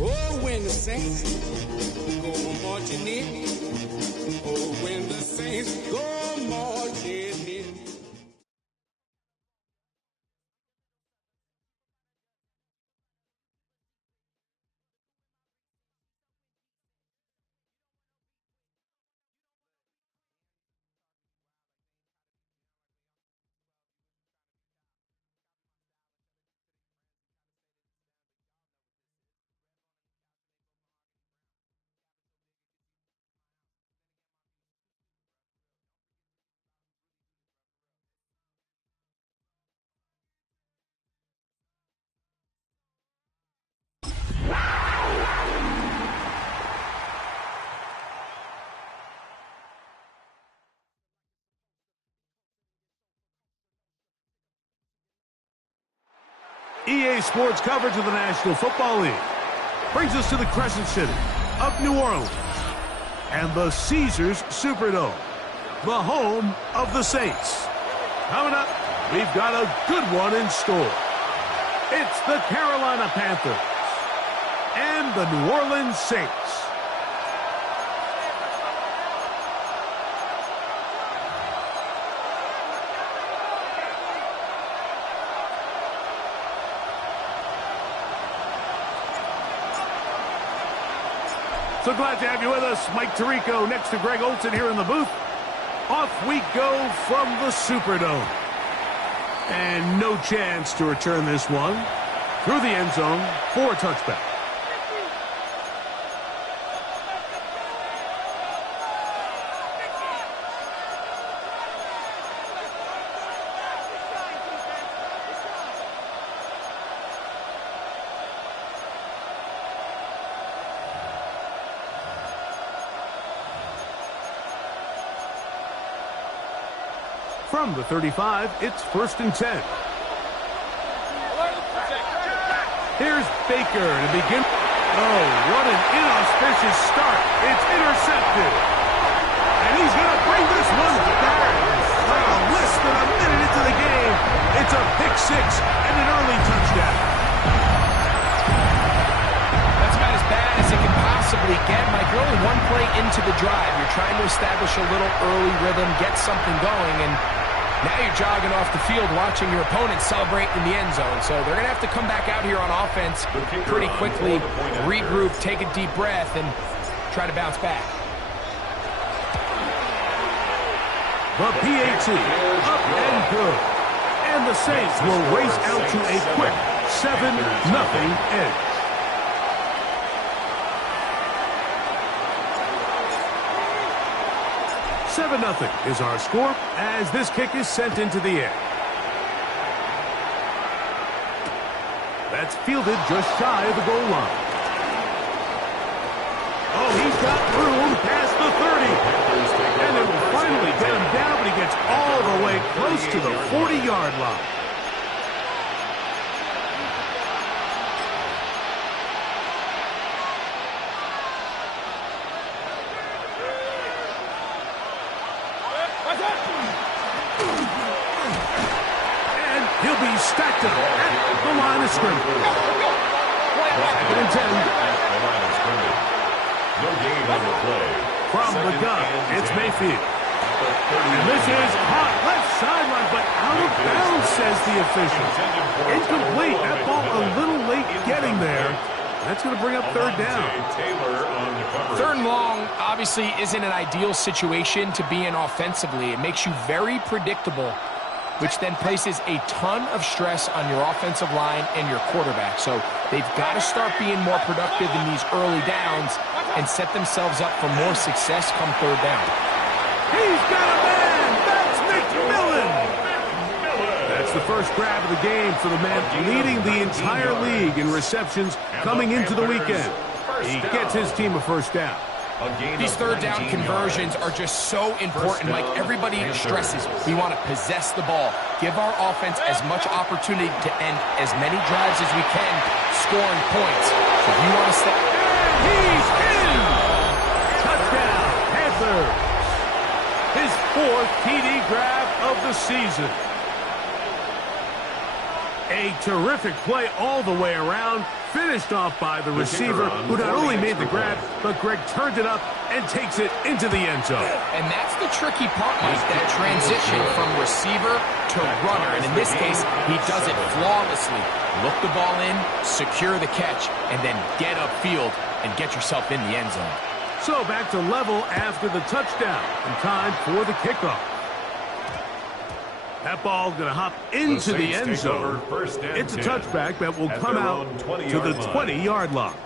Oh, when the saints go marching in. Oh, when the saints go marching in. EA Sports coverage of the National Football League brings us to the Crescent City of New Orleans and the Caesars Superdome, the home of the Saints. Coming up, we've got a good one in store. It's the Carolina Panthers and the New Orleans Saints. So glad to have you with us. Mike Tirico next to Greg Olsen here in the booth. Off we go from the Superdome. And no chance to return this one through the end zone for a touchback. From the 35, it's 1st and 10. Here's Baker to begin. Oh, what an inauspicious start. It's intercepted. And he's going to bring this one back. Less than a minute into the game, it's a pick six and an early touchdown. That's about as bad as it can possibly get. Mike, you're only one play into the drive. You're trying to establish a little early rhythm, get something going, and now you're jogging off the field watching your opponent celebrate in the end zone. So they're going to have to come back out here on offense pretty quickly, regroup, take a deep breath, and try to bounce back. The PAT, up and good. And the Saints will race out to a quick 7-0 edge. Seven 0 is our score as this kick is sent into the air. That's fielded just shy of the goal line. Oh, he's got room past the 30. And they will finally get him down, but he gets all the way close to the 40-yard line. He'll be stacked up at the line of scrimmage. 2nd and 10. No gain on the play. From the gun, it's Mayfield. And this is caught left sideline, but out of bounds, says the official. Incomplete. That ball a little late getting there. That's going to bring up 3rd down. 3rd and long obviously isn't an ideal situation to be in offensively. It makes you very predictable, which then places a ton of stress on your offensive line and your quarterback. So they've got to start being more productive in these early downs and set themselves up for more success come 3rd down. He's got a man! That's McMillan! That's the first grab of the game for the man leading the entire league in receptions coming into the weekend. He gets his team a 1st down. These 3rd down conversions are just so important. Like everybody stresses, we want to possess the ball, give our offense as much opportunity to end as many drives as we can, scoring points. So if you want to step, and he's in! Touchdown, Panthers! His 4th TD grab of the season. A terrific play all the way around. Finished off by the receiver, who not only made the grab, but Greg turned it up and takes it into the end zone. And that's the tricky part, Mike, that transition from receiver to runner. And in this case, he does it flawlessly. Look the ball in, secure the catch, and then get upfield and get yourself in the end zone. So back to level after the touchdown, and time for the kickoff. That ball going to hop into the end zone. It's a touchback that will come out to the 20-yard line.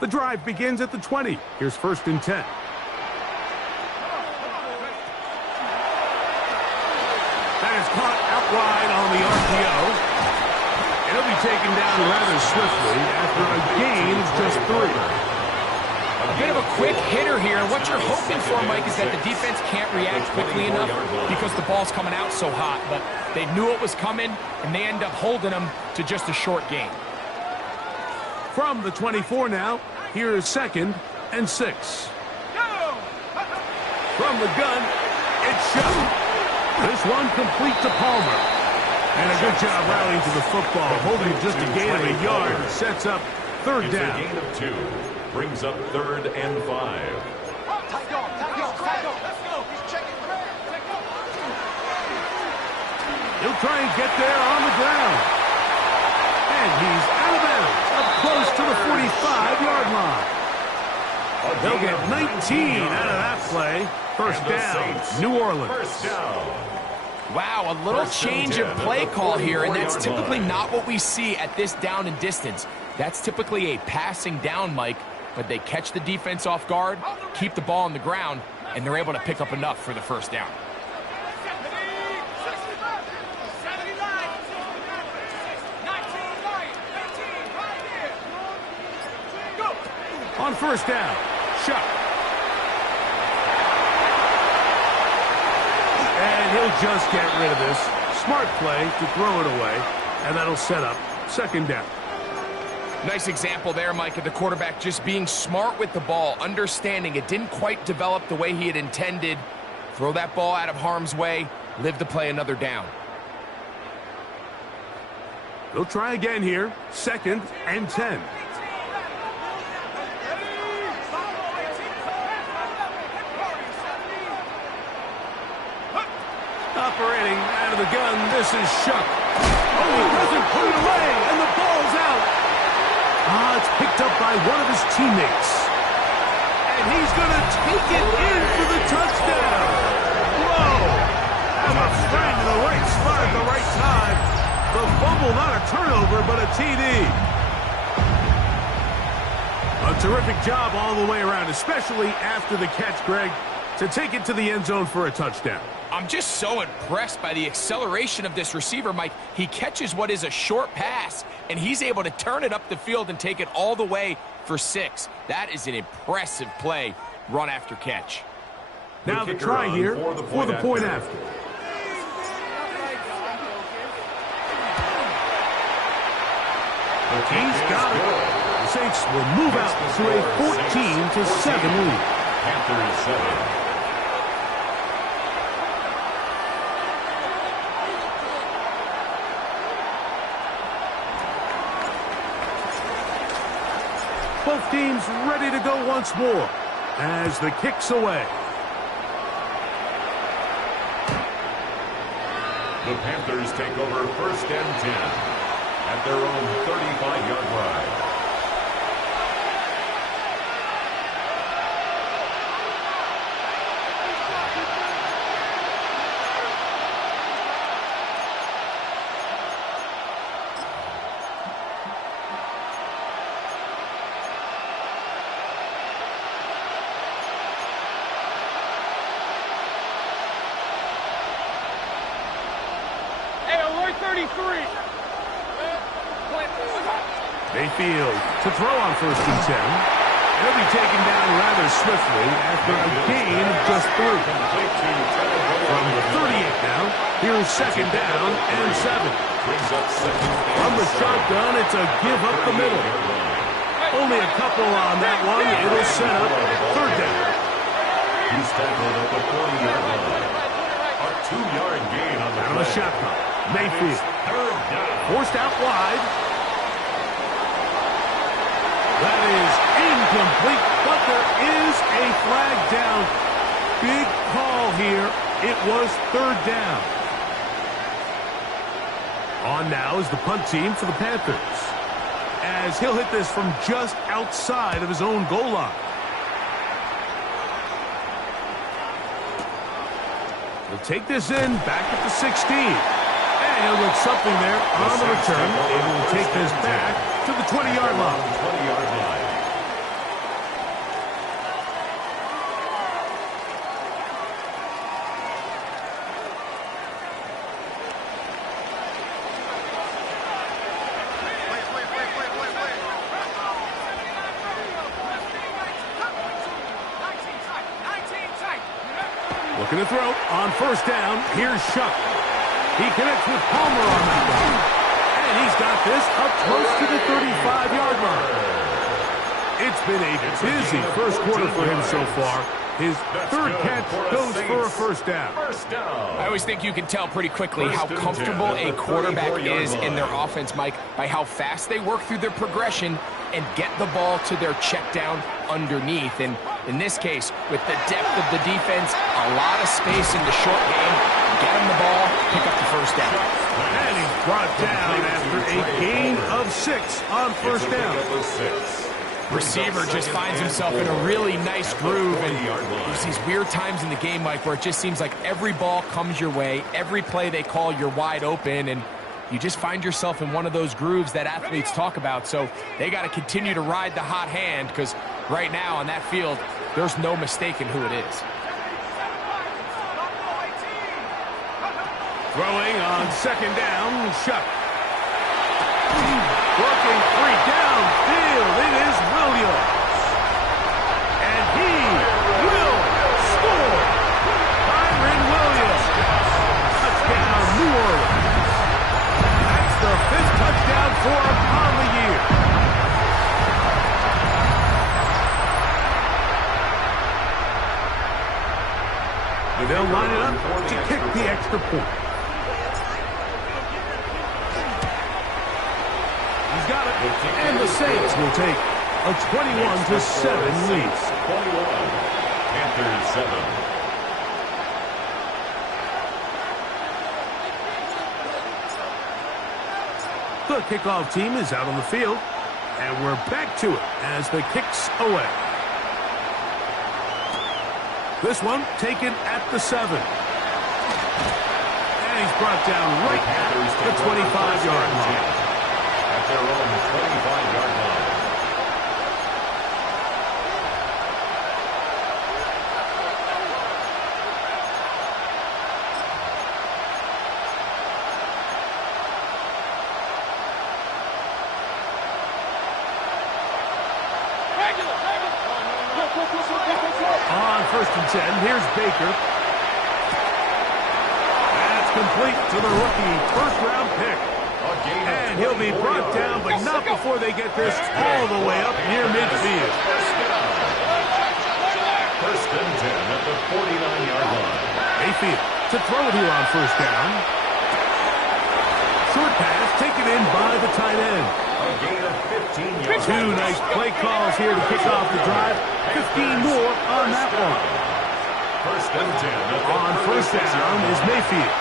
The drive begins at the 20. Here's 1st and 10. That is caught out wide on the RPO. He'll be taken down rather swiftly after a gain of just 3. A bit of a quick hitter here. What you're hoping for, Mike, is that the defense can't react quickly enough because the ball's coming out so hot. But they knew it was coming, and they end up holding them to just a short gain. From the 24 now, here is 2nd and 6. From the gun, it's shot. This one complete to Palmer. And a good job rallying to the football, holding just a gain of a yard, sets up 3rd down. It's a gain of 2, brings up 3rd and 5. He'll try and get there on the ground. And he's out of bounds, up close to the 45-yard line. They'll get 19 out of that play. 1st down, New Orleans. 1st down. Wow, a little change of play call here, and that's typically not what we see at this down and distance. That's typically a passing down, Mike, but they catch the defense off guard, keep the ball on the ground, and they're able to pick up enough for the 1st down. On 1st down, Shuck. And he'll just get rid of this. Smart play to throw it away, and that'll set up 2nd down. Nice example there, Mike, of the quarterback just being smart with the ball, understanding it didn't quite develop the way he had intended. Throw that ball out of harm's way, live to play another down. They'll try again here, 2nd and 10. Operating out of the gun, this is Shuck. Oh, he doesn't put it away, and the ball's out. It's picked up by one of his teammates. And he's going to take it in for the touchdown. Whoa! Have a friend in the right spot at the right time. The fumble, not a turnover, but a TD. A terrific job all the way around, especially after the catch, Greg, to take it to the end zone for a touchdown. I'm just so impressed by the acceleration of this receiver, Mike. He catches what is a short pass, and he's able to turn it up the field and take it all the way for 6. That is an impressive play, run after catch. Now the try here for the point after. He's got it. The Saints will move out to a 14-7 lead. Panthers 7. Both teams ready to go once more as the kick's away. The Panthers take over 1st and 10 at their own 35-yard line. Mayfield to throw on 1st and 10. He'll be taken down rather swiftly after a gain of just 3. From the 38 now, here's 2nd down and 7. From the shotgun, it's a give up the middle. Only a couple on that one. It'll set up 3rd down. He's tackled at the 40-yard line. A 2-yard gain on the play. shotgun. Mayfield. Third down. Forced out wide. That is incomplete, but there is a flag down. Big call here. It was third down. On now is the punt team for the Panthers, as he'll hit this from just outside of his own goal line. He'll take this in back at the 16. And he'll get something there on the return. Able to take this back to the 20-yard line. 20-yard line. Looking to throw on first down. Here's Shuck. He connects with Palmer on that one. And he's got this up close to the 35-yard line. It's been a busy first quarter for him so far. His third catch goes for a first down. I always think you can tell pretty quickly how comfortable a quarterback is in their offense, Mike, by how fast they work through their progression and get the ball to their check down underneath. And in this case, with the depth of the defense, a lot of space in the short game, get him the ball, pick up the first down. And he's brought down after a gain of 6 on first down. Receiver just finds himself in a really nice groove, and there's these weird times in the game, Mike, where it just seems like every ball comes your way, every play they call, you're wide open, and you just find yourself in one of those grooves that athletes talk about. So they got to continue to ride the hot hand, because right now on that field, there's no mistaking who it is. Throwing on second down, Shuck. Working 3 downfield, it is Williams. And he will score. Byron Williams. Touchdown, New Orleans. That's the 5th touchdown for him on the year. They'll line it up to kick the extra point. He's got it, and the Saints will take a 21-7 lead. 21, Panthers 7. The kickoff team is out on the field, and we're back to it as the kick's away. This one taken at the 7. And he's brought down right at the 25-yard line. At their own 25-yard line. On 1st and 10, here's Baker. That's complete to the rookie first-round pick. And he'll be brought down, but not before they get this all the way up near midfield. First and 10 at the 49-yard line. Mayfield to throw it here on first down. Short pass taken in by the tight end. A gain of 15 yards. 2 nice play calls here to kick off the drive. 15 more on that one. First and 10. On first down is Mayfield.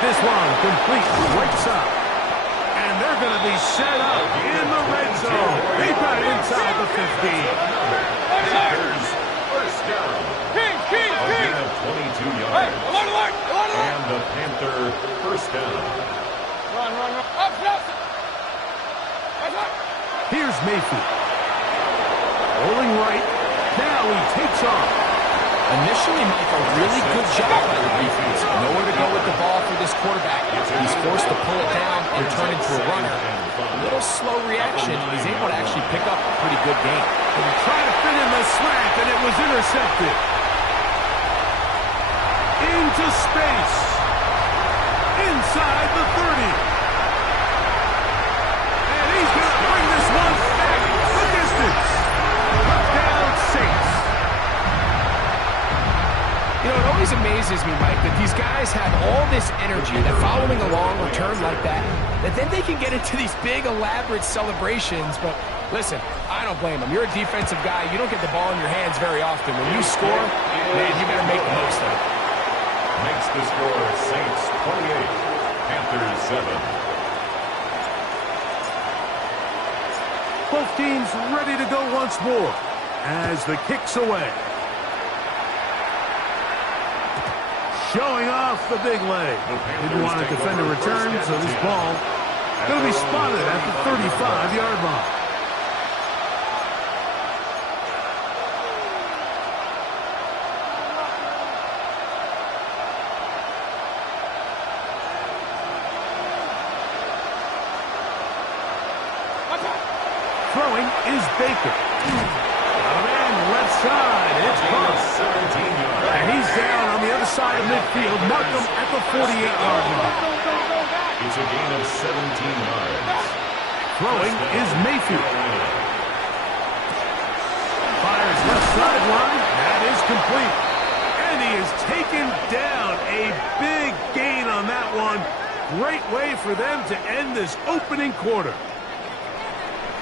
This one complete right side. And they're going to be set up in the red zone. They got it inside the 15. Panthers first down. A gain of 22 yards. And the Panther first down. Here's Mayfield. Rolling right. Now he takes off. Initially, Mike, a really good job by the defense. Nowhere to go with the ball for this quarterback. He's forced to pull it down and turn into a runner. A little slow reaction. He's able to actually pick up a pretty good game. And he tried to fit in the slant, and it was intercepted. Into space. Inside the 30. And he's going to bring this one back the distance. Touchdown, Saints. always amazes me, Mike, that these guys have all this energy, that following a long return like that then they can get into these big, elaborate celebrations. But listen, I don't blame them. You're a defensive guy. You don't get the ball in your hands very often. When you score, man, you better make the most of it. Makes the score Saints 28, Panthers 7. Both teams ready to go once more as the kick's away. Showing off the big leg. Didn't want to defend a return, so this ball going to be spotted at the 35-yard line. Throwing is Baker. Man, left side. It's caught. 17 yards. And he's down on the other side of midfield. Mark him at the 48-yard line. It's a gain of 17 yards. Throwing is Mayfield. Fires left sideline. That is complete. And he is taken down. A big gain on that one. Great way for them to end this opening quarter.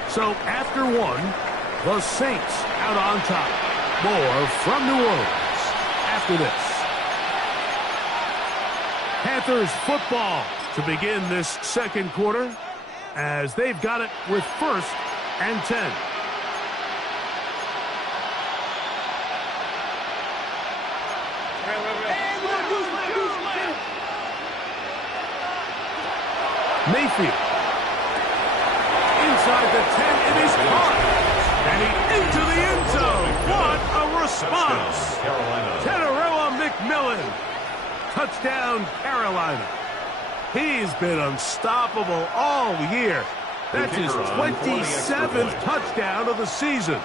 So after one, the Saints out on top. More from New Orleans after this. Panthers football to begin this second quarter as they've got it with 1st and 10. Mayfield. Inside the 10, it is caught. And he into the end zone. What a response. Teteroa McMillan. Touchdown, Carolina. He's been unstoppable all year. That's his 27th touchdown of the season.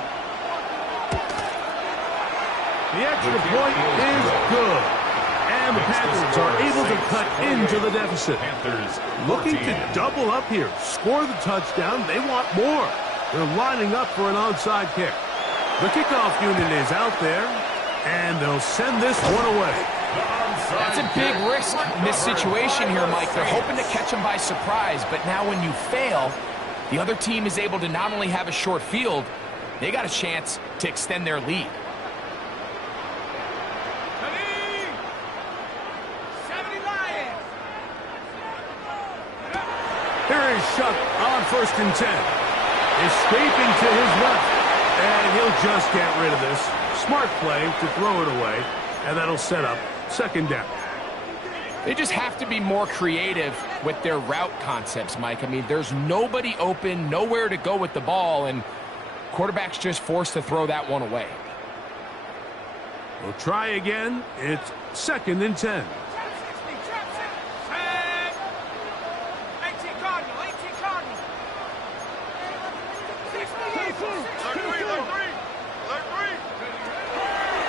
The extra point is good. And the Panthers are able to cut into the deficit. Looking to double up here. Score the touchdown. They want more. They're lining up for an onside kick. The kickoff unit is out there, and they'll send this one away. That's a big risk in this situation here, Mike. They're hoping to catch him by surprise, but now when you fail, the other team is able to not only have a short field, they got a chance to extend their lead. Here is Shuck on 1st and 10. Escaping to his left. And he'll just get rid of this. Smart play to throw it away. And that'll set up 2nd down. They just have to be more creative with their route concepts, Mike. I mean, there's nobody open, nowhere to go with the ball, and quarterback's just forced to throw that one away. We'll try again. It's 2nd and 10.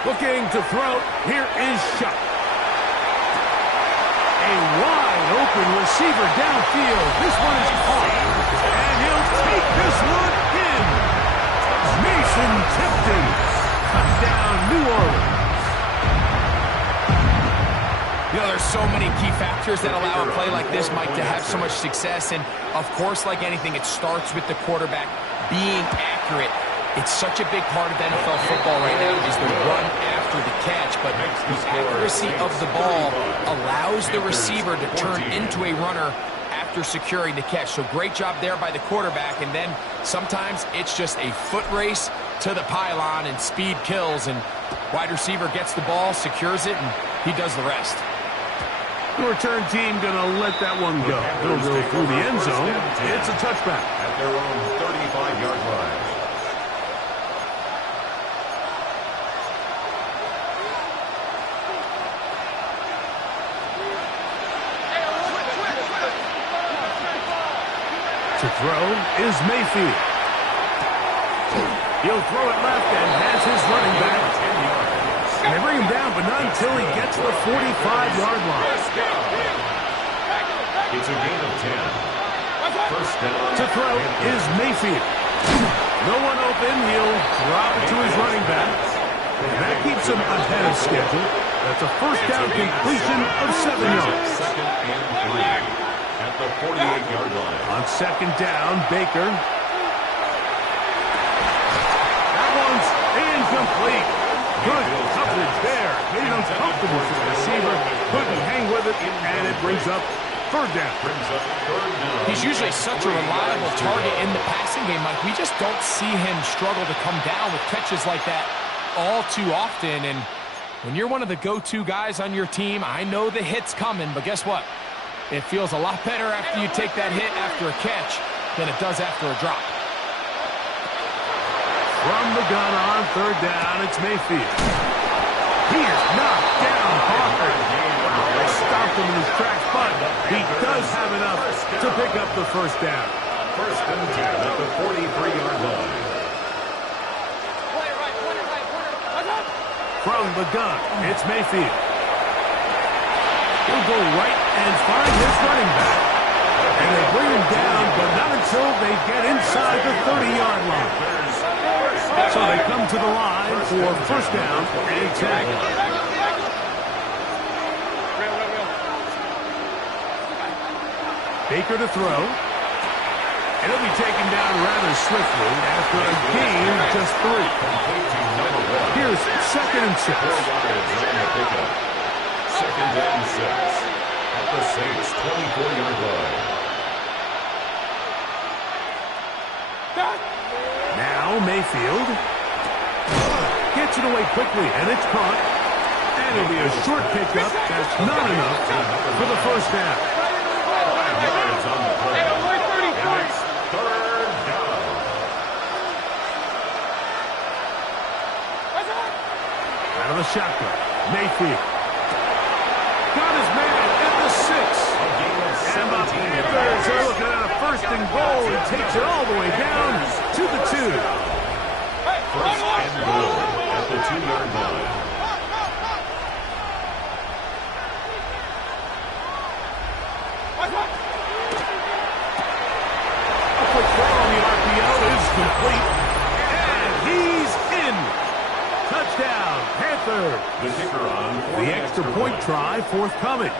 Looking to throw. Here is Shuck. A wide open receiver downfield. This one is caught. And he'll take this one in. Mason Tipton. Touchdown, New Orleans. You know, there's so many key factors that allow a play like this, Mike, to have so much success. And, of course, like anything, it starts with the quarterback being accurate. It's such a big part of NFL football right now is the run after the catch, but the accuracy of the ball allows the receiver to turn into a runner after securing the catch. So great job there by the quarterback, and then sometimes it's just a foot race to the pylon and speed kills, and wide receiver gets the ball, secures it, and he does the rest. The return team going to let that one go. It'll go through the end zone. It's a touchback. At their own 35-yard line. To throw is Mayfield. He'll throw it left and has his running back. And they bring him down, but not until he gets the 45-yard line. It's a gain of 10. 1st down. To throw is Mayfield. No one open. He'll drop it to his running back. And that keeps him ahead of schedule. That's a first down completion of 7 yards. Second and 3 at the 48-yard line. On second down, Baker. That one's incomplete. Good coverage there. Made it uncomfortable for the receiver. Couldn't hang with it, and it brings up third down. He's usually such a reliable target in the passing game, Mike. We just don't see him struggle to come down with catches like that all too often. And when you're one of the go-to guys on your team, I know the hit's coming, but guess what? It feels a lot better after you take that hit after a catch than it does after a drop. From the gun on third down, it's Mayfield. He is knocked down hard. They stopped him in his tracks, but he does have enough to pick up the first down. First and 10 at the 43-yard line. From the gun, it's Mayfield. He'll go right and find his running back. And they bring him down, but not until they get inside the 30-yard line. So they come to the line for first down and 10. Baker to throw. And he'll be taken down rather swiftly after a gain of just 3. Here's second and 6. Second and 6 at the Saints' 24-yard line. Now Mayfield gets it away quickly, and it's caught. And it'll be a short pickup. That's not enough for the first down. 5 yards on the play. And it's third down. Out of the shotgun, Mayfield. Got his man at the 6. And the Panthers are looking at a first and goal. He takes it all the way down to the 2. First and goal at the 2-yard line. A quick throw on the RPO is complete. And he's in. Touchdown, Panthers. The kicker on The extra point try forthcoming.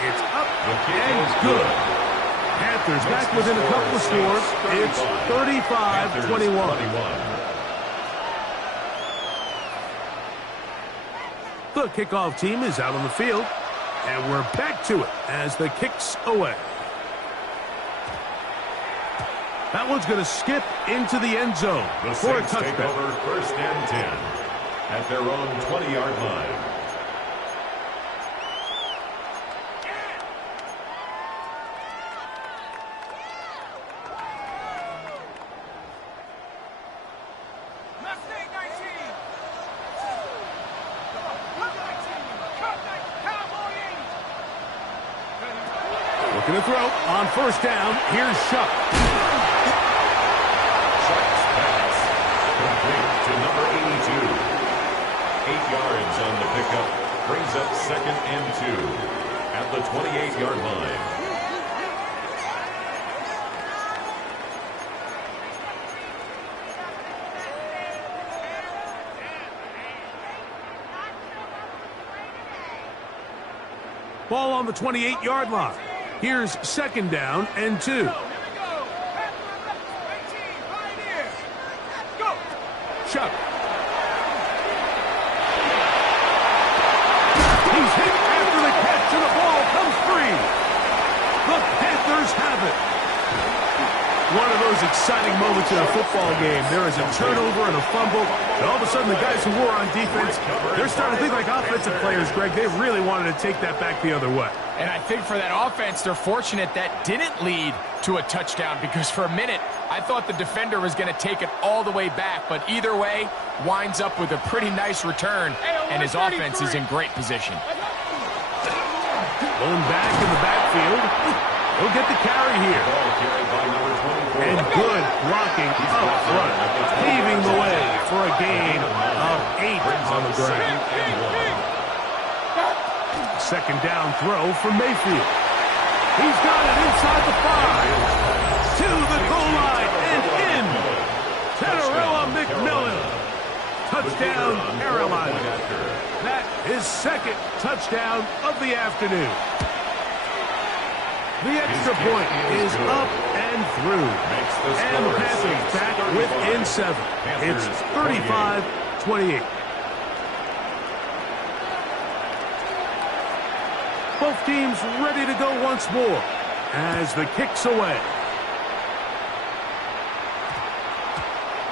It's up and good. Panthers back within a couple of scores. It's 35-21. The kickoff team is out on the field, and we're back to it as the kick's away. That one's going to skip into the end zone The for a Saints take touchback. over first and 10 at their own 20-yard line. Looking to throw on first down. Here's Shuck. Shuck's pass complete to number 82. 8 yards on the pickup. Brings up second and 2 at the 28-yard line. Ball on the 28-yard line. Here's second down and 2. Chuck. He's hit after the catch, and the ball comes free. The Panthers have it. One of those exciting moments in a football game. There is a turnover and a fumble, and all of a sudden the guys who were on defense, they're starting to think like offensive players, Greg. They really wanted to take that back the other way. And I think for that offense, they're fortunate that didn't lead to a touchdown, because for a minute, I thought the defender was going to take it all the way back. But either way, winds up with a pretty nice return, and his offense is in great position. Going back in the backfield. He'll get the carry here. And good blocking up front, paving the way for a gain of 8 on the ground. Second down throw from Mayfield. He's got it inside the 5. To the goal line and in. Tenerella McMillan Touchdown, Carolina. That is second touchdown of the afternoon. The extra point is up and through. And the Panthers back within 7. It's 35-28. Both teams ready to go once more as the kick's away.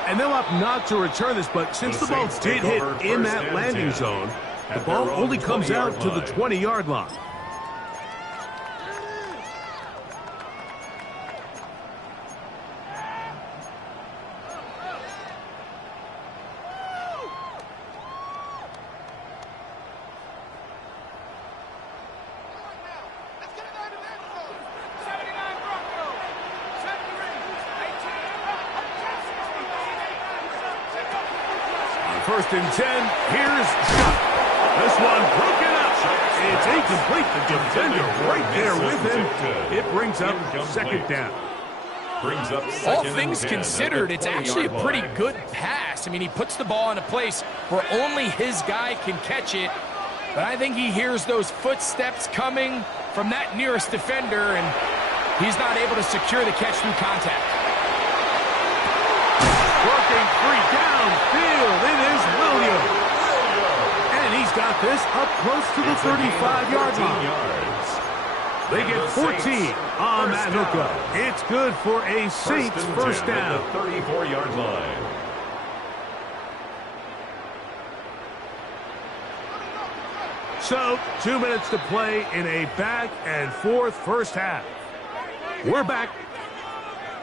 And they'll opt not to return this, but since the ball did hit in that landing zone, the ball only comes out to the 20-yard line. First and 10, here's Shuck. This one broken up. It's incomplete. The defender right there with him. It brings up second down. All things considered, it's actually a pretty good pass. I mean, he puts the ball in a place where only his guy can catch it. But I think he hears those footsteps coming from that nearest defender, and he's not able to secure the catch through contact. Working free downfield, it is Williams. And he's got this up close to the 35-yard line. They get 14 on that hookup. It's good for a Saints first down. At the 34-yard line. So, 2 minutes to play in a back-and-forth first half. We're back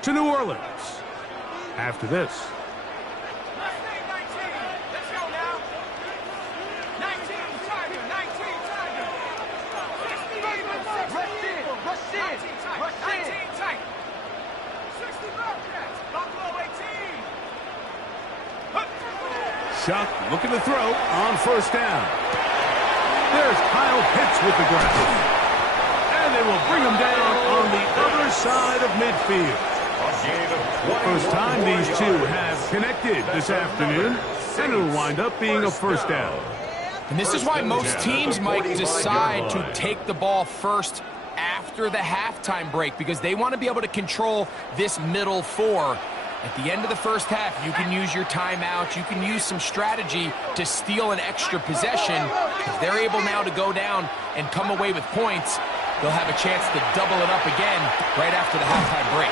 to New Orleans after this. Shuck looking to throw on first down. There's Kyle Pitts with the grab. And they will bring him down on the other side of midfield. First time these two have connected this afternoon, and it'll wind up being a first down. And this is why most teams might decide to take the ball first after the halftime break, because they want to be able to control this middle four. At the end of the first half, you can use your timeout. You can use some strategy to steal an extra possession. If they're able now to go down and come away with points, they'll have a chance to double it up again right after the halftime break.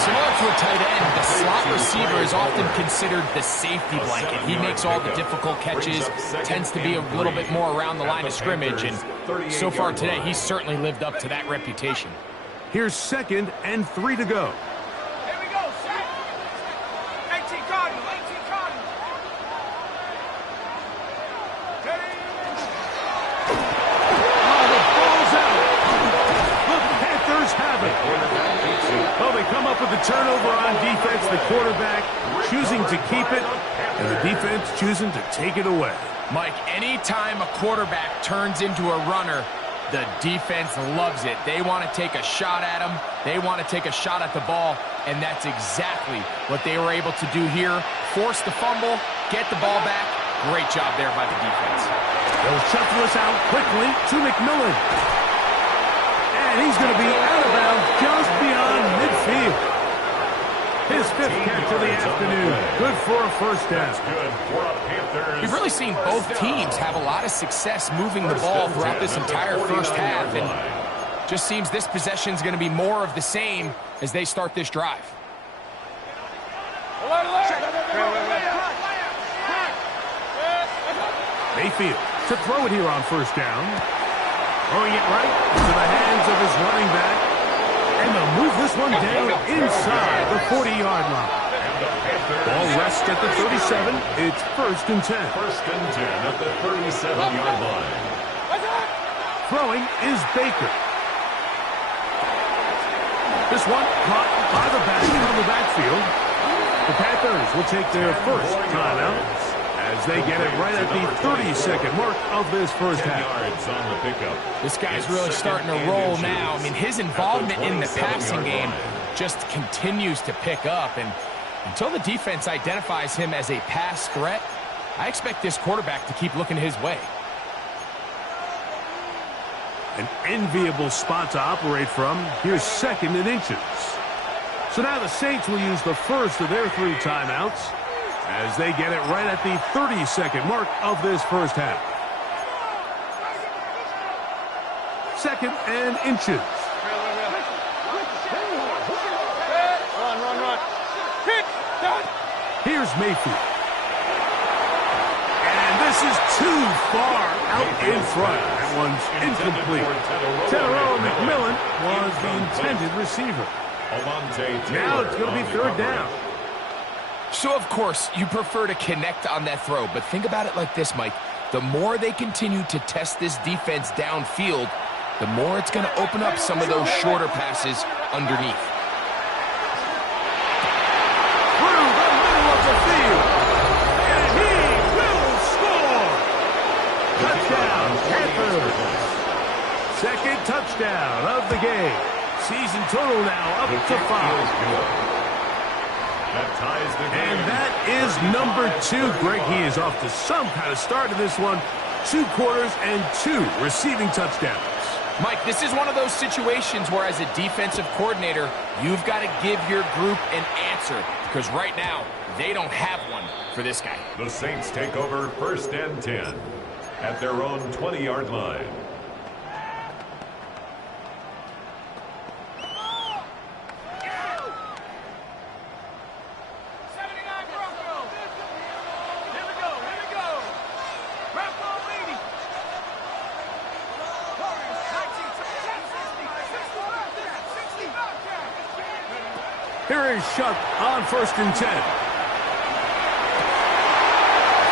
Similar to a tight end, the slot receiver is often considered the safety blanket. He makes all the difficult catches, tends to be a little bit more around the line of scrimmage, and so far today, he's certainly lived up to that reputation. Here's 2nd and 3 to go. Well, they come up with the turnover on defense. The quarterback choosing to keep it, and the defense choosing to take it away. Mike, anytime a quarterback turns into a runner, the defense loves it. They want to take a shot at him. They want to take a shot at the ball, and that's exactly what they were able to do here. Force the fumble, get the ball back. Great job there by the defense. They'll shuffle us out quickly to McMillan. And he's going to be out of bounds just beyond midfield. His 5th catch of the afternoon. Good for a first down. We've really seen both teams have a lot of success moving the ball throughout this entire first half. And just seems this possession is going to be more of the same as they start this drive. Mayfield to throw it here on first down. Throwing it right into the hands of his running back. And they'll move this one down inside the 40-yard line. Ball rests at the 37. It's 1st and 10. 1st and 10 at the 37-yard line. Throwing is Baker. This one caught by the back into the backfield. The Panthers will take their first timeout as they get it right at the 30-second mark of this first half. On the pickup. This guy's really starting to roll now. I mean, his involvement in the passing game just continues to pick up. And until the defense identifies him as a pass threat, I expect this quarterback to keep looking his way. An enviable spot to operate from. Here's 2nd and inches. So now the Saints will use the first of their 3 timeouts as they get it right at the 30-second mark of this first half. 2nd and inches. Run. Here's Mayfield. And this is too far out in front. That one's incomplete. Tedero McMillan was the intended receiver. Now it's going to be 3rd down. So, of course, you prefer to connect on that throw, but think about it like this, Mike. The more they continue to test this defense downfield, the more it's going to open up some of those shorter passes underneath. Through the middle of the field. And he will score. Touchdown, Panthers. 2nd touchdown of the game. Season total now up to 5. That ties the game. And that is number 2. Greg, he is off to some kind of start in this one. 2 quarters and 2 receiving touchdowns. Mike, this is one of those situations where as a defensive coordinator, you've got to give your group an answer because right now, they don't have one for this guy. The Saints take over 1st and 10 at their own 20-yard line. Here is Shuck on 1st and 10.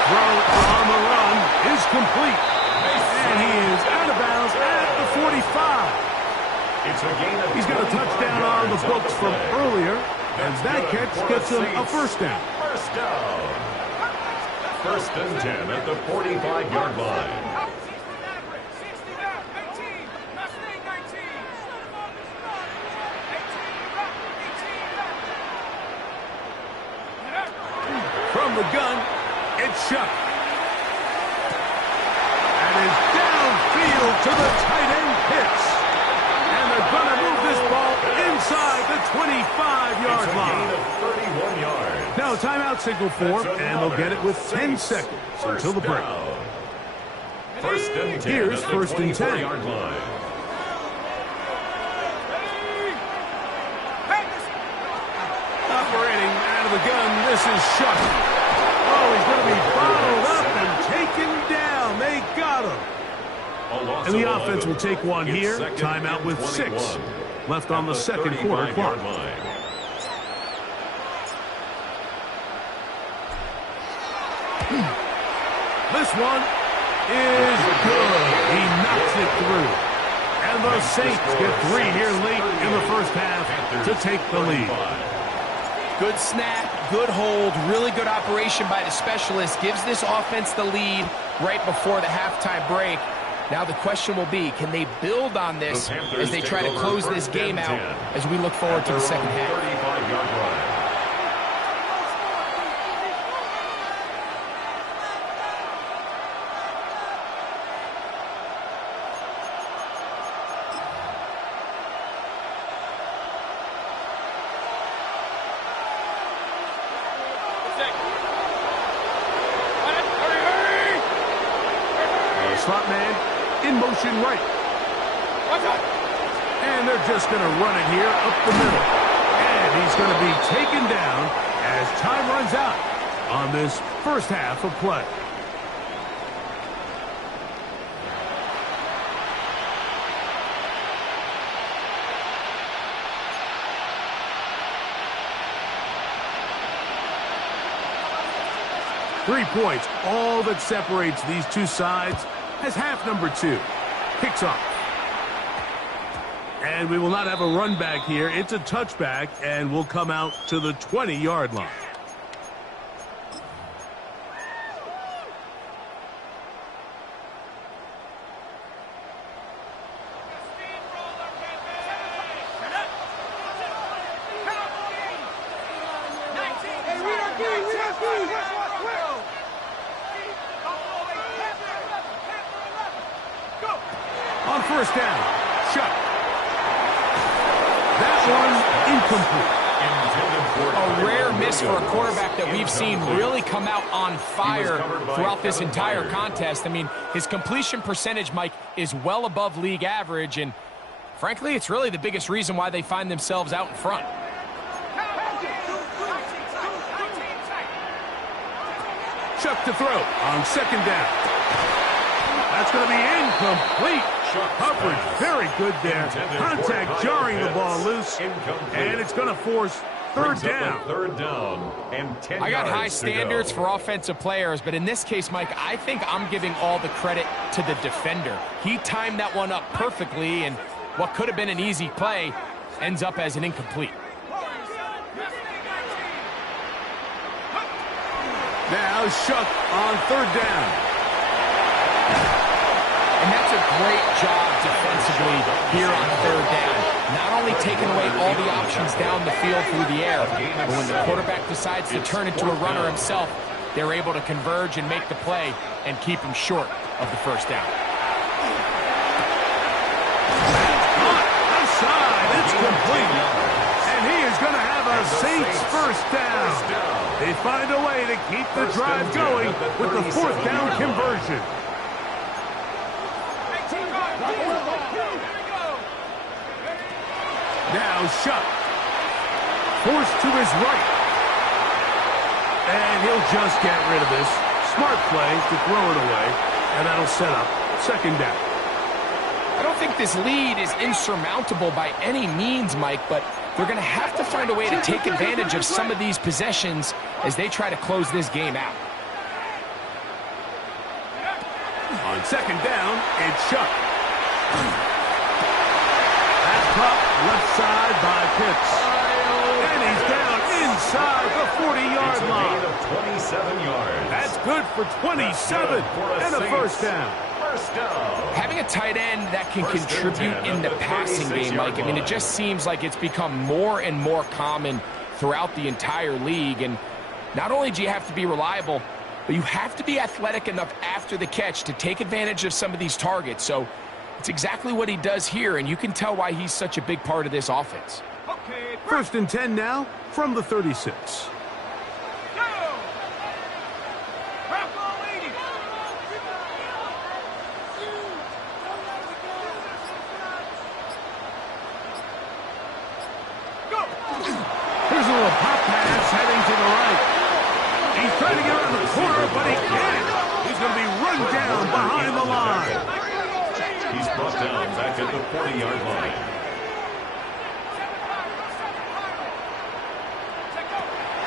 Throw on the run is complete. And he is out of bounds at the 45. It's a gain of He's got a touchdown on the books from earlier, and that catch gets him a 1st down. 1st down. 1st and 10 at the 45-yard line. From the gun, it's Shuck. And is downfield to the tight end Pitts. And they're going to move this ball inside the 25-yard line. It's a gain of 31 yards. Now timeout signal for, and they'll get it with 10 seconds until the break. 1st and 10 Here's at the 1st and 10. 24-yard line. Operating out of the gun, this is Shuck. Oh, he's going to be bottled up and taken down. They got him. And the offense will take one here. Timeout with 6 left on the 2nd quarter clock. This one is good. He knocks it through. And the Saints get 3 here late in the first half to take the lead. Good snap, good hold, really good operation by the specialist. Gives this offense the lead right before the halftime break. Now the question will be, can they build on this as they try to close this game out as we look forward to the second half? 35-yard line. Slot man in motion right. And they're just going to run it here up the middle. And he's going to be taken down as time runs out on this first half of play. Three points, all that separates these two sides as half number 2 kicks off. And we will not have a run back here. It's a touchback, and we'll come out to the 20-yard line. first down. Shut. That one incomplete. A rare miss for a quarterback that we've seen really come out on fire throughout this entire contest. I mean, his completion percentage, Mike, is well above league average, and frankly, it's really the biggest reason why they find themselves out in front. Chuck to throw on second down. That's going to be incomplete. Coverage very good there. Contact jarring the ball loose, and it's going to force third down. Third down and 10 I got high yards standards for offensive players, but in this case, Mike, I think I'm giving all the credit to the defender. He timed that one up perfectly, and what could have been an easy play ends up as an incomplete. Now Shuck on third down. And that's a great job defensively here on third down. Not only taking away all the options down the field through the air, but when the quarterback decides to turn into a runner himself, they're able to converge and make the play and keep him short of the first down. Outside, it's complete. And he is going to have a Saints first down. They find a way to keep the drive going with the fourth down conversion. Now Shuck. Forced to his right. And he'll just get rid of this. Smart play to throw it away. And that'll set up second down. I don't think this lead is insurmountable by any means, Mike, but they're going to have to find a way to take advantage of some of these possessions as they try to close this game out. On second down, it's Shuck. That's caught left side by Pitts. And he's down inside the 40-yard line. Of 27 yards. That's good for 27 and a first down. Having a tight end that can contribute in the passing game, Mike, I mean, it just seems like it's become more and more common throughout the entire league. And not only do you have to be reliable, but you have to be athletic enough after the catch to take advantage of some of these targets. So it's exactly what he does here, and you can tell why he's such a big part of this offense. First and 10 now from the 36. Here's a little pop pass heading to the right. He's trying to get around the corner, but he can't. He's going to be run down behind the line. He's brought down back at the 40-yard line.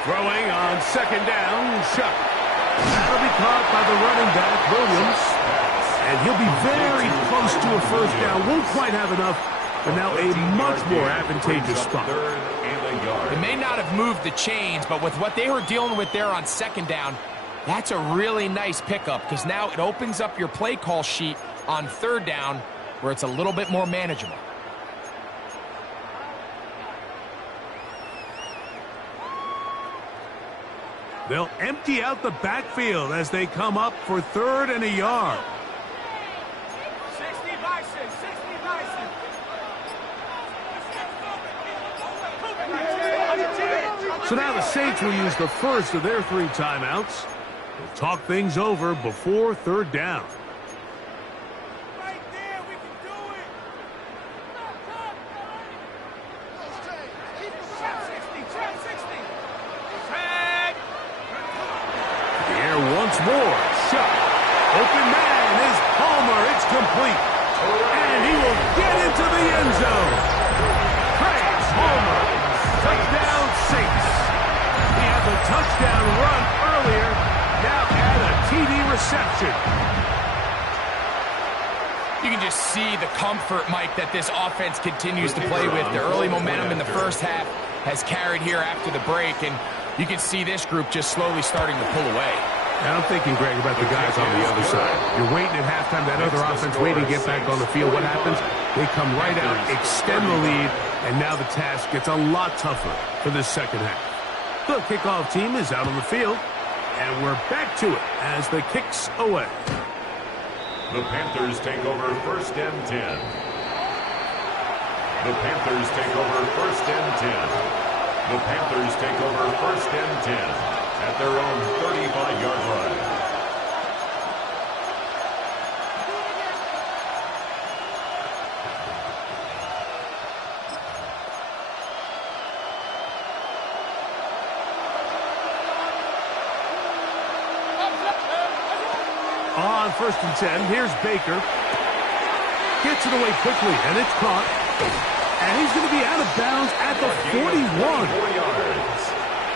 Throwing on second down, Shuck. That'll be caught by the running back, Williams. And he'll be very close to a first down. Won't quite have enough, but now a much more advantageous spot. It may not have moved the chains, but with what they were dealing with there on second down, that's a really nice pickup because now it opens up your play call sheet on third down where it's a little bit more manageable. They'll empty out the backfield as they come up for third and a yard. 60 Bison, 60 Bison. So now the Saints will use the first of their 3 timeouts. They'll talk things over before third down. Right there, we can do it. 60. Tag. The air once more. Shot. Open man is Palmer. It's complete. And he will get into the end zone. Craig Palmer. Touchdown Saints. He had the touchdown run earlier. Now add a TD reception. You can just see the comfort, Mike, that this offense continues to play with. The early momentum in the first half has carried here after the break, and you can see this group just slowly starting to pull away. And I'm thinking, Greg, about the guys on the other side. You're waiting at halftime, that other offense waiting to get back on the field. What happens? They come right out, extend the lead, and now the task gets a lot tougher for this second half. The kickoff team is out on the field, and we're back to it as the kick's away. The Panthers take over 1st and 10. The Panthers take over 1st and 10. The Panthers take over 1st and 10 at their own 35-yard line. On 1st and 10, here's Baker. Gets it away quickly, and it's caught. And he's going to be out of bounds at the 41.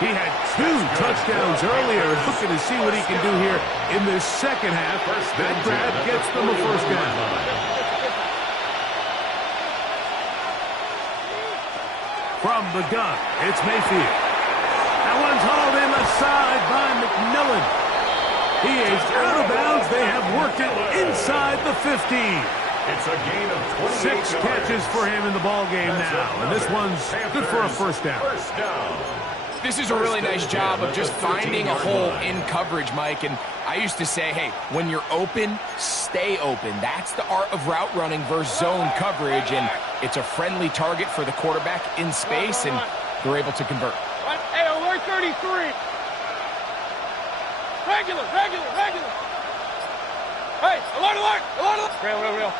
He had 2 touchdowns earlier, looking to see what he can do here in this second half. That grab gets them a 1st down. From the gun, it's Mayfield. That one's hauled in left side by McMillan. He is out of bounds. They have worked it inside the 15. It's a gain of 6 catches for him in the ball game now, and this one's good for a 1st down. This is a really nice job of just finding a hole in coverage, Mike. And I used to say, hey, when you're open, stay open. That's the art of route running versus zone coverage, and it's a friendly target for the quarterback in space, and they're able to convert. Hey, alert 33. Regular. Hey, alert. Real.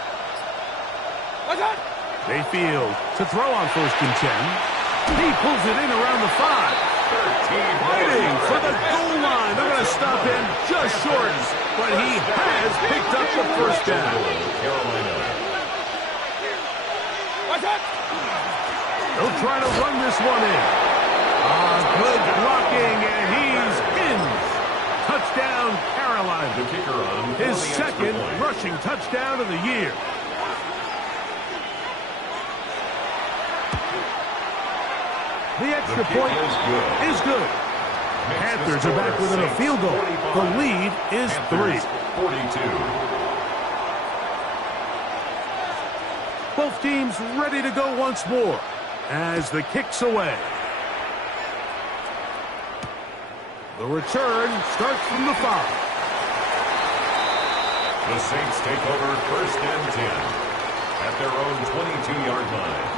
What's up? Mayfield to throw on 1st and 10. He pulls it in around the 5. Waiting for the goal line. They're going to stop him just short, but he has picked up the 1st down. What's up? They'll try to run this one in. Good blocking, and he's in. Touchdown, Carolina. The kicker on his 2nd rushing touchdown of the year. The extra point is good. Panthers are back within a field goal. The lead is 3. 42. Both teams ready to go once more as the kick's away. The return starts from the 5. The Saints take over 1st and 10 at their own 22-yard line.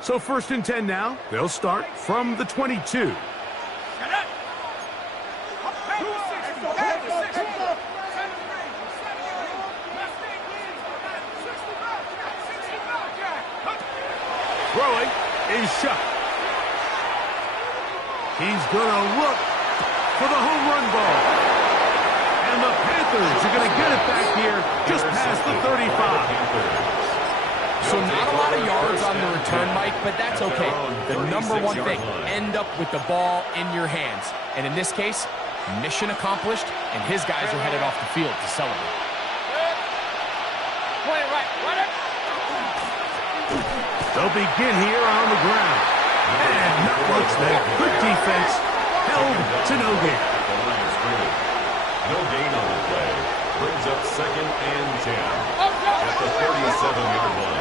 So 1st and 10 now. They'll start from the 22. Throwing is shot. He's going to look for the home run ball. And the Panthers are going to get it back here just past the 35. So not a lot of yards on the return, Mike, but that's okay. The number one thing, end up with the ball in your hands. And in this case, mission accomplished, and his guys are headed off the field to celebrate. They'll begin here on the ground. And not much there. Good defense. Held to no gain. No gain on the play. Brings up 2nd and 10 at the 37-yard line.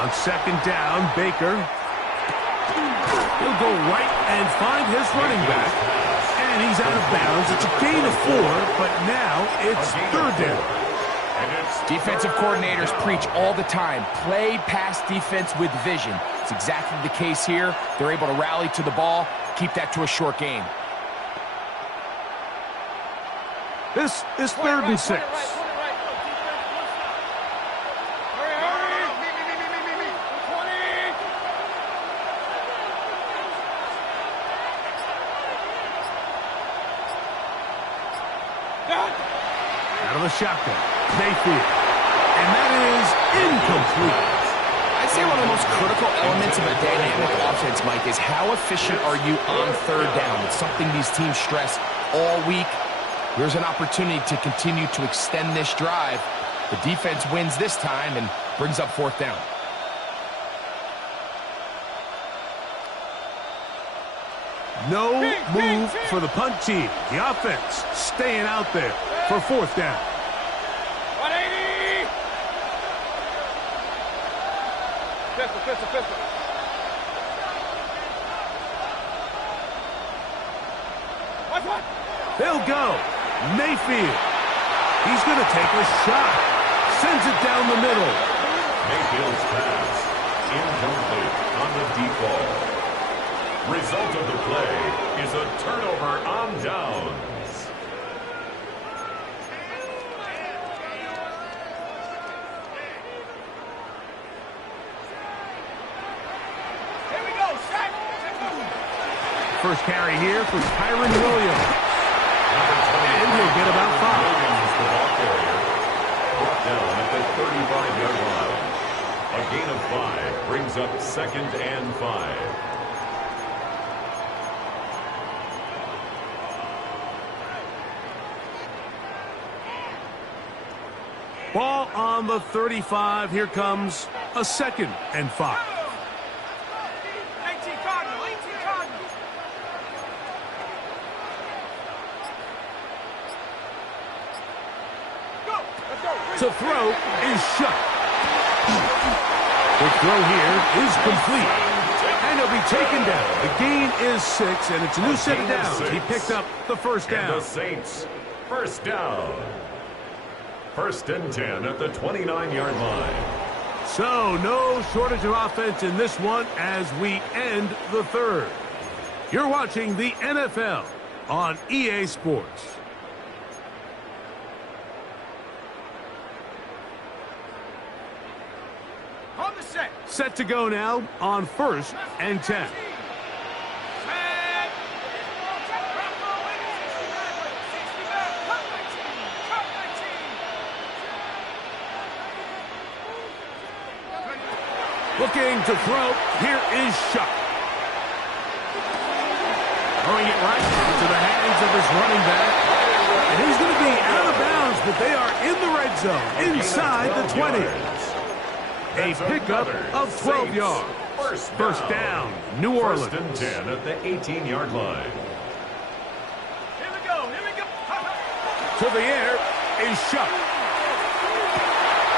On 2nd down, Baker. He'll go right and find his running back. And he's out of bounds. It's a gain of 4, but now it's 3rd down. Defensive coordinators preach all the time, play pass defense with vision. It's exactly the case here. They're able to rally to the ball, keep that to a short gain. This is 3rd and 6. Out of the shotgun, Mayfield. And that is incomplete. I'd say one of the most critical elements of a dynamic offense, Mike, is how efficient are you on 3rd down? It's something these teams stress all week. Here's an opportunity to continue to extend this drive. The defense wins this time and brings up 4th down. No move for the punt team. The offense staying out there for fourth down. 180! Pistol. Watch one! They'll go. Mayfield. He's going to take a shot. Sends it down the middle. Mayfield's pass incomplete on the deep ball. Result of the play is a turnover on downs. Here we go, set! First carry here for Kyron Williams. And he'll get about 5. Williams, the ball carrier, brought down at the 35-yard line. A gain of 5 brings up 2nd and 5. Ball on the 35. Here comes a 2nd and 5. 18 Cardinal. Go! Let's go! To throw is shut. The throw here is complete. And he'll be taken down. The gain is 6, and it's a new set of downs. He picked up the first And down. the Saints, first down. 1st and 10 at the 29-yard line. So, no shortage of offense in this one as we end the third. You're watching the NFL on EA Sports. On the set. Set to go now on 1st and 10. Set. Looking to throw. Here is Shuck. Throwing it right into the hands of his running back. And he's going to be out of bounds, but they are in the red zone, inside the 20. A pickup of 12 yards. First down, New Orleans. 1st and 10 at the 18-yard line. Here we go. To the air is Shuck.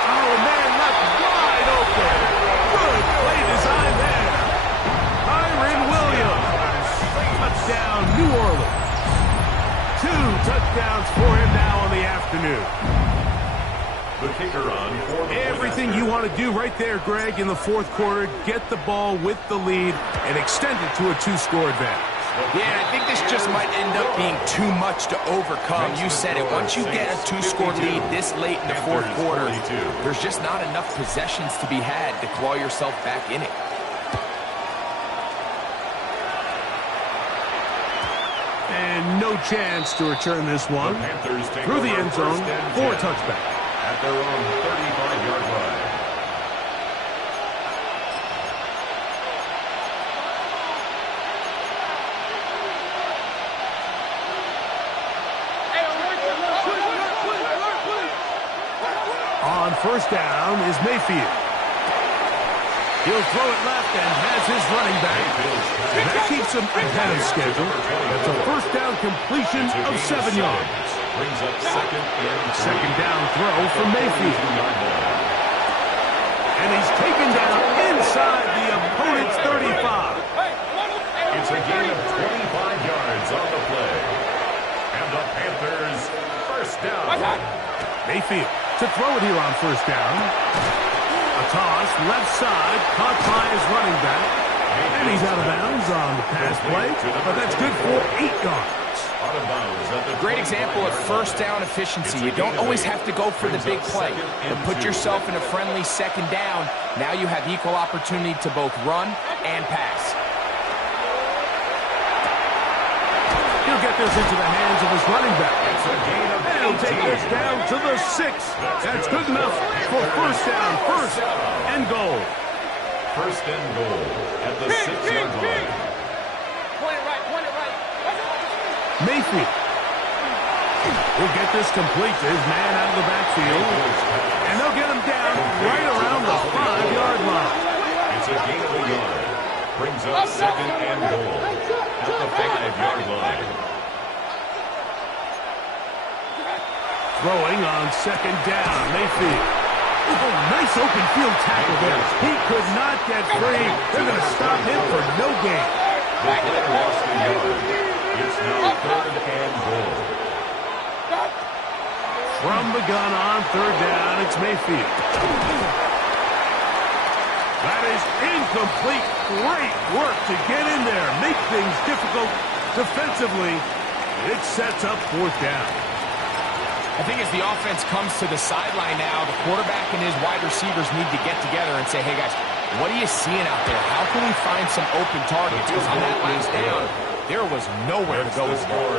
Oh, man, left wide open. Good play design there. Kyron Williams. Touchdown, New Orleans. 2 touchdowns for him now on the afternoon. The kicker on for the Everything you want to do right there, Greg, in the fourth quarter. Get the ball with the lead and extend it to a 2-score advantage. Yeah, I think this just might end up being too much to overcome. You said it. Once you get a 2-score lead this late in the fourth quarter, there's just not enough possessions to be had to claw yourself back in it. And no chance to return this one. Through the end zone for a touchback. At their own 35-yard line. On first down is Mayfield. He'll throw it left and has his running back. And that keeps him ahead of schedule. It's a first down completion of 7 yards. Brings up 2nd and 3. Second down throw for Mayfield. And he's taken down inside the opponent's 35. It's a gain of 25 yards on the play. And the Panthers first down. Mayfield to throw it here on first down. A toss, left side, caught by his running back. And he's out of bounds on the pass play, but that's good for 8 yards. Great example of first down efficiency. You don't always have to go for the big play, but put yourself in a friendly second down. Now you have equal opportunity to both run and pass. He'll get this into the hands of his running back. And he'll take this down to the 6. That's good enough for first down, first and goal. First and goal at the 6-yard line. Point it right. Mayfield will get this complete to his man out of the backfield. And they'll get him down right around the 5-yard line. It's a gain of a yard. Brings up 2nd and goal at the 5-yard line. Throwing on second down, Mayfield. Oh, nice open field tackle there. He could not get free. They're going to stop him for no gain. The player lost a yard. It's now 3rd and goal. From the gun on 3rd down, it's Mayfield. That is incomplete. Great work to get in there. Make things difficult defensively. It sets up 4th down. I think as the offense comes to the sideline now, the quarterback and his wide receivers need to get together and say, hey, guys, what are you seeing out there? How can we find some open targets? Because on that last down, there was nowhere to go with the ball.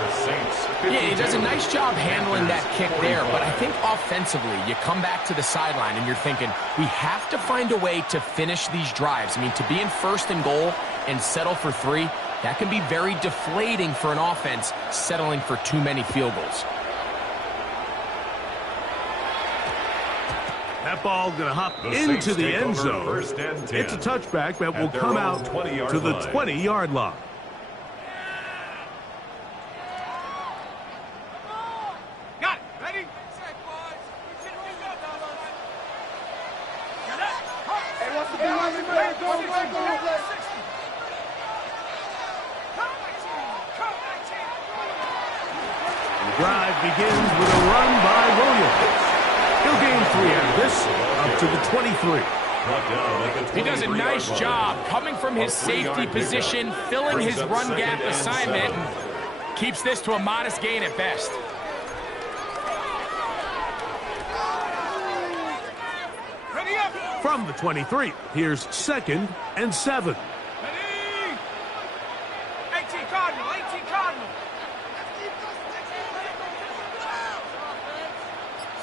Yeah, he does a nice job handling that kick there, but I think offensively, you come back to the sideline and you're thinking, we have to find a way to finish these drives. I mean, to be in 1st and goal and settle for 3, that can be very deflating for an offense settling for too many field goals. That ball going to hop into the end zone. It's a touchback that will come out to the 20-yard line. Got it. Ready? Hey, what's the big one? Go. The drive begins with a run by Williams. He'll gain 3 out of this, up to the 23. He does a nice job coming from his safety position, filling his run gap assignment, and keeps this to a modest gain at best. From the 23, here's 2nd and 7. Ready? 18 Cardinal, 18 Cardinal.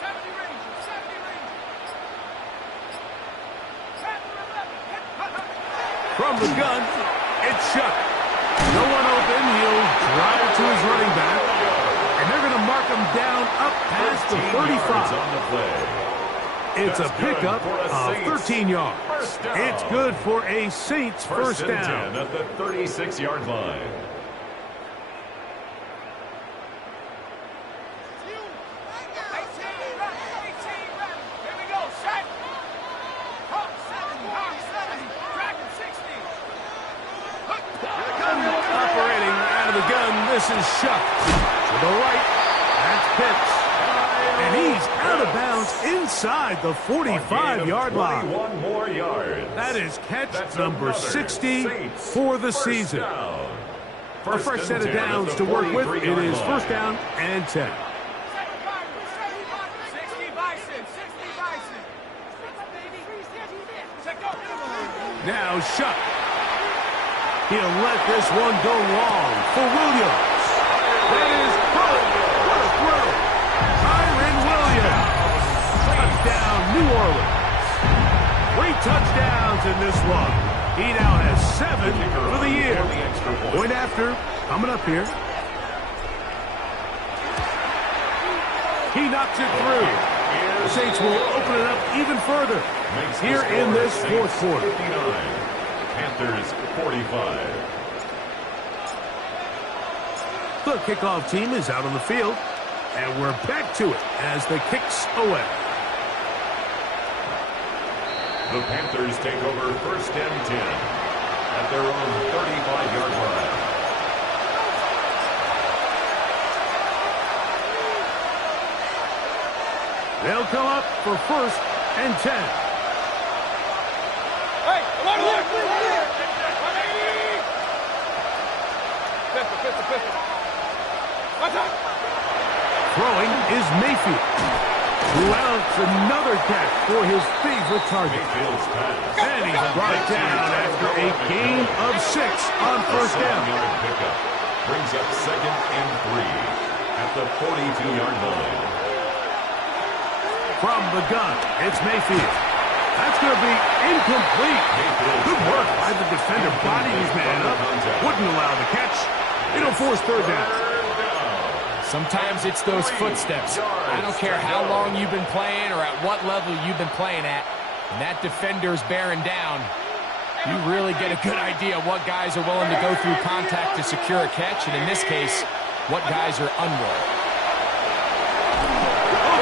70 Ranger, 70 Ranger. From the gun, it's shut. No one open. He'll drive it to his running back. And they're going to mark him down up past the 35. On the play. It's a pickup of 13 yards. It's good for a Saints first down. 10 at the 36-yard line. Operating out of the gun, this is Shuck. To the right, that's Pitts. And he's out of bounds inside the 45-yard line. 21 more yards. That is catch number 60 for the season. A fresh set of downs to work with. It is 1st down and 10. 60 Bison, 60 Bison. Now Shuck. He'll let this one go long for Williams. That is good. What a throw. Kyron Williams. Touchdown, New Orleans. 3 touchdowns in this one. He now has 7 for the year. Point after, coming up here. He knocks it through. The Saints will open it up even further here in this 4th quarter. Panthers 45. The kickoff team is out on the field, and we're back to it as the kicks away. The Panthers take over 1st and 10 at their own 35-yard line. They'll come up for 1st and 10. Hey, look! Pistol. What's up? Throwing is Mayfield, who outs another catch for his favorite target. And he's brought down after a gain of 6 on 1st down. Brings up 2nd and 3 at the 42-yard line. From the gun, it's Mayfield. That's going to be incomplete. Good work by the defender, bodying his man up. Wouldn't allow the catch. It'll force 3rd down. Sometimes it's those footsteps. I don't care how long you've been playing or at what level you've been playing at. When that defender's bearing down, you really get a good idea of what guys are willing to go through contact to secure a catch, and in this case, what guys are unwilling. Oh,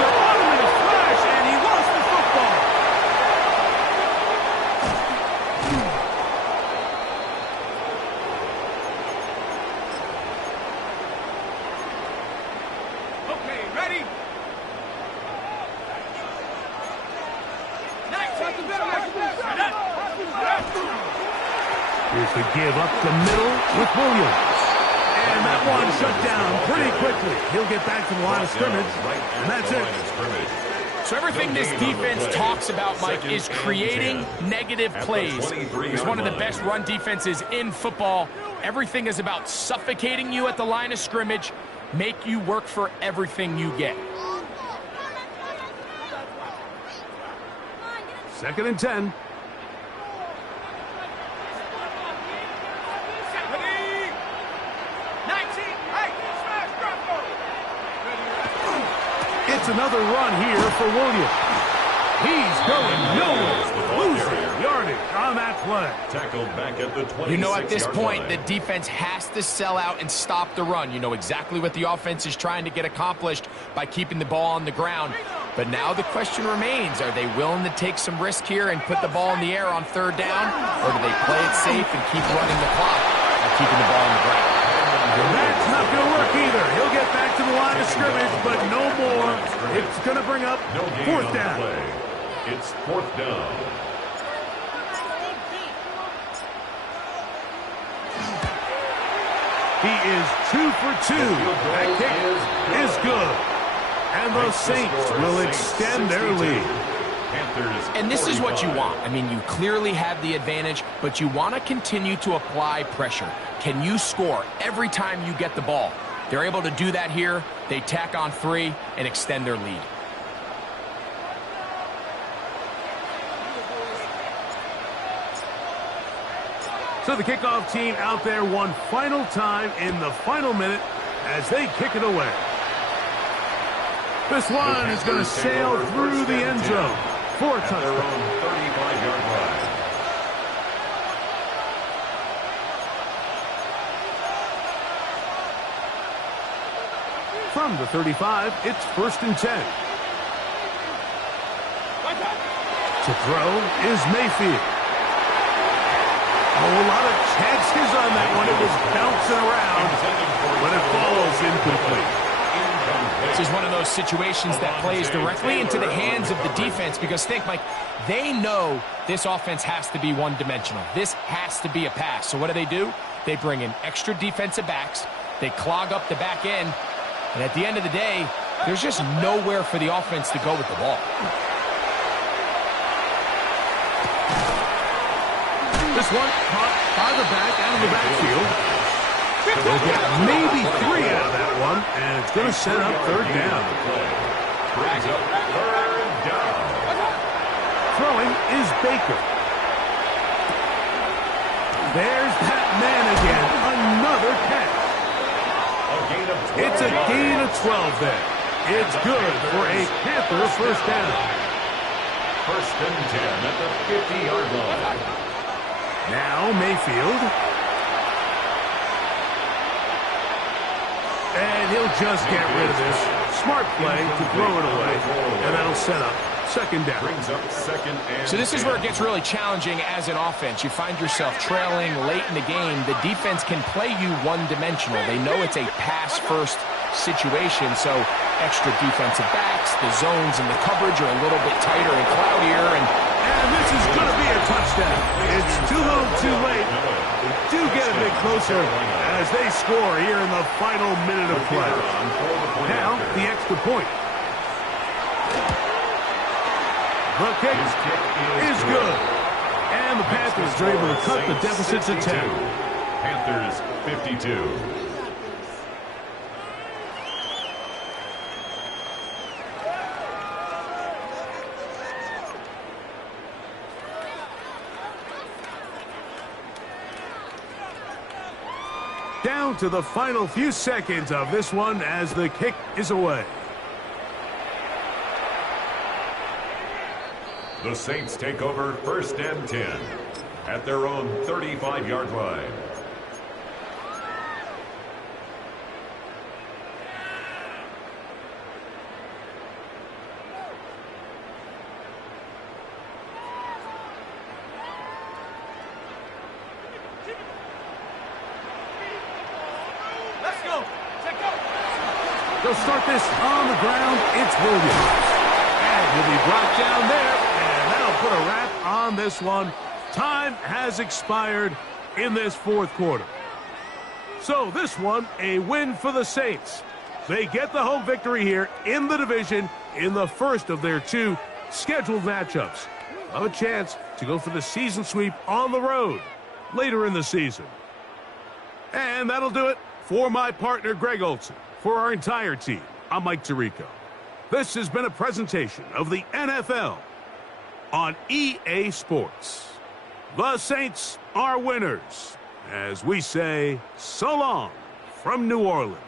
Ready? Here's the give up the middle with Williams. And that one shut down pretty quickly. He'll get back to the line of scrimmage, and that's it. So everything this defense talks about, Mike, is creating negative plays. It's one of the best run defenses in football. Everything is about suffocating you at the line of scrimmage, make you work for everything you get. 2nd and 10. It's another run here for Williams. He's going nowhere. Losing yardage on that play. Tackled back at the 26-yard You know, at this point, line. the defense has to sell out and stop the run. You know exactly what the offense is trying to get accomplished by keeping the ball on the ground. But now the question remains, are they willing to take some risk here and put the ball in the air on 3rd down? Or do they play it safe and keep running the clock by keeping the ball on the ground? That's not going to work either. He'll get back to the line of scrimmage, but no more. It's going to bring up No gain 4th on the down. play. It's 4th down. He is 2 for 2. That kick is good. And the Saints will extend their lead. And this is what you want. I mean, you clearly have the advantage, but you want to continue to apply pressure. Can you score every time you get the ball? They're able to do that here. They tack on 3 and extend their lead. So the kickoff team out there one final time in the final minute as they kick it away. This one is going to sail through the end zone for a touchdown. 35-yard line. From the 35, it's 1st and 10. To throw is Mayfield. A lot of chances on that one. It was bouncing around, but it falls incomplete. This is one of those situations that plays directly into the hands of the defense because, think, Mike, they know this offense has to be one-dimensional. This has to be a pass. So what do? They bring in extra defensive backs. They clog up the back end. And at the end of the day, there's just nowhere for the offense to go with the ball. This one caught by the back out of the backfield. They'll get maybe 3 out of that one, and it's going to set up 3rd down. Brings up 3rd down. Throwing is Baker. There's that man again. Another catch. It's a gain of 12 there. It's good for a Panther 1st down. 1st and 10 at the 50-yard line. Now Mayfield. And he'll just get rid of this. Smart play to throw it away. And that'll set up 2nd down. Brings up 2nd and So this is where it gets really challenging as an offense. You find yourself trailing late in the game. The defense can play you one-dimensional. They know it's a pass-first situation, so extra defensive backs, the zones and the coverage are a little bit tighter and cloudier. And this is going to be a touchdown. It's too little too late. They do get a bit closer as they score here in the final minute of play. Now, the extra point. The kick is good. And the Panthers are able to cut the deficit to 10. Panthers 52. Down to the final few seconds of this one as the kick is away. The Saints take over 1st and 10 at their own 35-yard line. They'll start this on the ground. It's Williams. And he'll be brought down there, and that'll put a wrap on this one. Time has expired in this fourth quarter. So this one, a win for the Saints. They get the home victory here in the division in the first of their two scheduled matchups. Have a chance to go for the season sweep on the road later in the season. And that'll do it for my partner, Greg Olson. For our entire team, I'm Mike Tirico. This has been a presentation of the NFL on EA Sports. The Saints are winners, as we say so long from New Orleans.